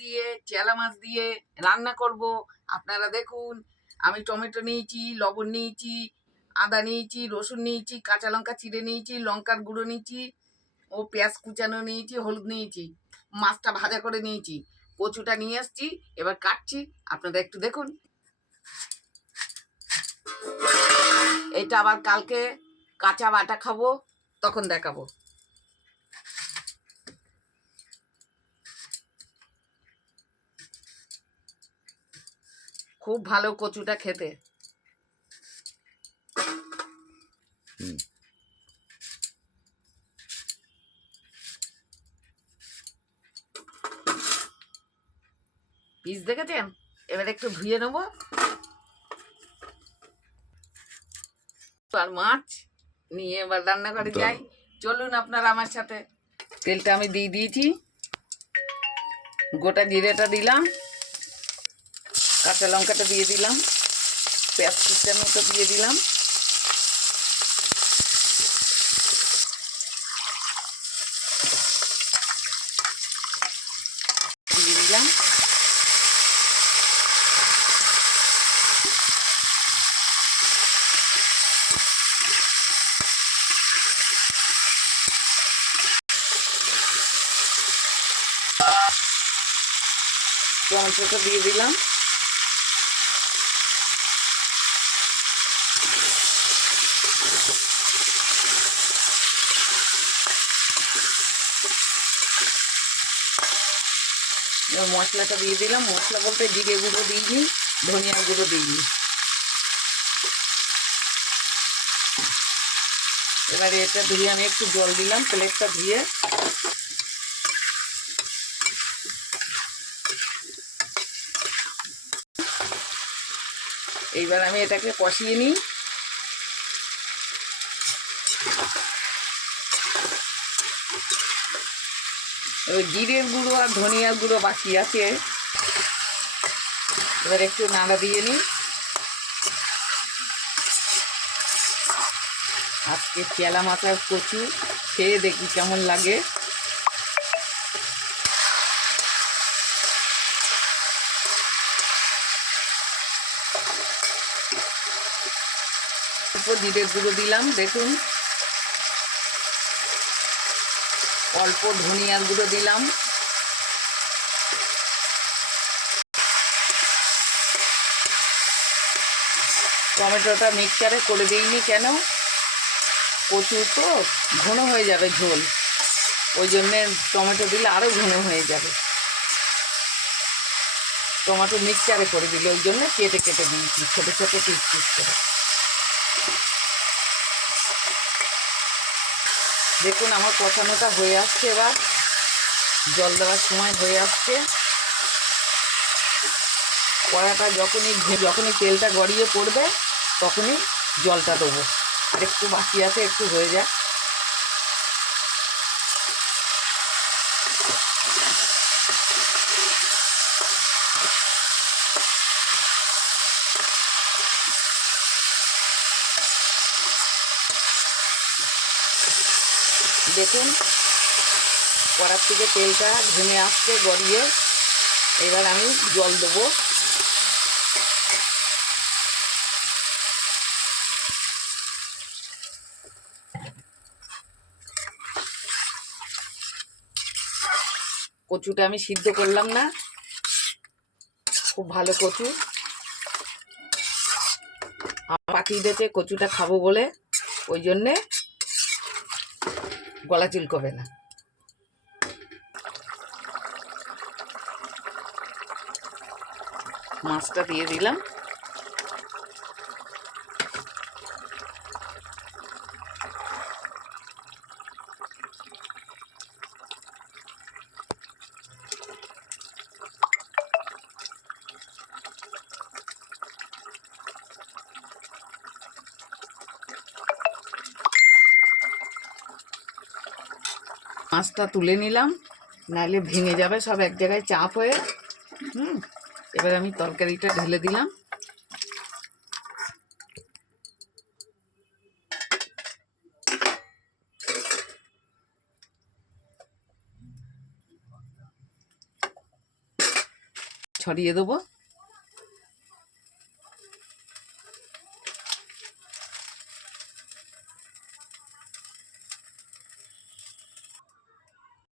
দিয়ে চেলা মাছ দিয়ে রান্না করব। আপনারা দেখুন, আমি টমেটো নিয়েছি, লবণ নিয়েছি, আদা নিয়েছি, রসুন নিয়েছি, কাঁচা লঙ্কা চিড়ে নিয়েছি, লঙ্কার গুঁড়ো নিয়েছি ও পেঁয়াজ কুচানো নিয়েছি, হলুদ নিয়েছি, মাছটা ভাজা করে নিয়েছি, কচুটা নিয়ে আসছি, এবার কাটছি, আপনারা একটু দেখুন। এটা আবার কালকে কাঁচা বাটা খাবো, তখন দেখাবো। খুব ভালো কচুটা খেতে। পিস দেখেছেন? এবার একটু ধুয়ে নেবো। আর মাছ নিয়ে এবার রান্নাঘরে যাই। চলুন আপনারা আমার সাথে। তেলটা আমি দিয়ে দিয়েছি, গোটা জিরেটা দিলাম, কাঁচা লঙ্কাটা দিয়ে দিলাম, পেঁয়াজ কুচানোটা দিয়ে দিলাম, দিয়ে দিলাম টমেটোটা দিয়ে দিলাম, মশলাটা দিয়ে দিলাম। মশলা বলতে জিরে গুঁড়ো দিইনি, ধনিয়া গুঁড়ো দিইনি। এবারে এটা ধুয়ে আমি একটু জল দিলাম, প্লেটটা ধুয়ে। এইবার আমি এটাকে কষিয়ে নিই। ওই জিরের গুঁড়ো আর ধনিয়ার গুঁড়ো বাকি আছে, এবার একটু নাড়া দিয়ে নিই। আজকে চেলা মাথার কচু খেয়ে দেখি কেমন লাগে। অল্প জিরের গুঁড়ো দিলাম, দেখুন। অল্প ধনিয়ার গুঁড়ো দিলাম। টমেটোটা মিক্সচারে করে দিইনি, কেন? কচু তো ঘন হয়ে যাবে ঝোল, ওই জন্যে টমেটো দিলে আরও ঘন হয়ে যাবে। টমেটো মিক্সচারে করে দিলে ওই জন্য কেটে কেটে দিয়েছি ছোটো ছোটো পিস পিস করে। দেখুন আমার কষানোটা হয়ে আসছে, এবার জল দেওয়ার সময় হয়ে আসছে। কড়াটা যখনই তেলটা গড়িয়ে পড়বে তখনই জলটা দেবো। আর একটু বাকি আছে, একটু হয়ে যায়। দেখুন কড়ার থেকে তেলটা ঘেমে আসছে গড়িয়ে। এবার আমি জল দেবো। কচুটা আমি সিদ্ধ করলাম না, খুব ভালো কচু। পাঠিয়ে দিয়েছে কচুটা খাবো বলে, ওই জন্যে গলা চুলকবে না। মাছটা দিয়ে দিলাম। মাছটা তুলে নিলাম, নাহলে ভেঙে যাবে সব এক জায়গায় চাপ হয়ে। এবার আমি তরকারিটা ঢেলে দিলাম। ছড়িয়ে দেবো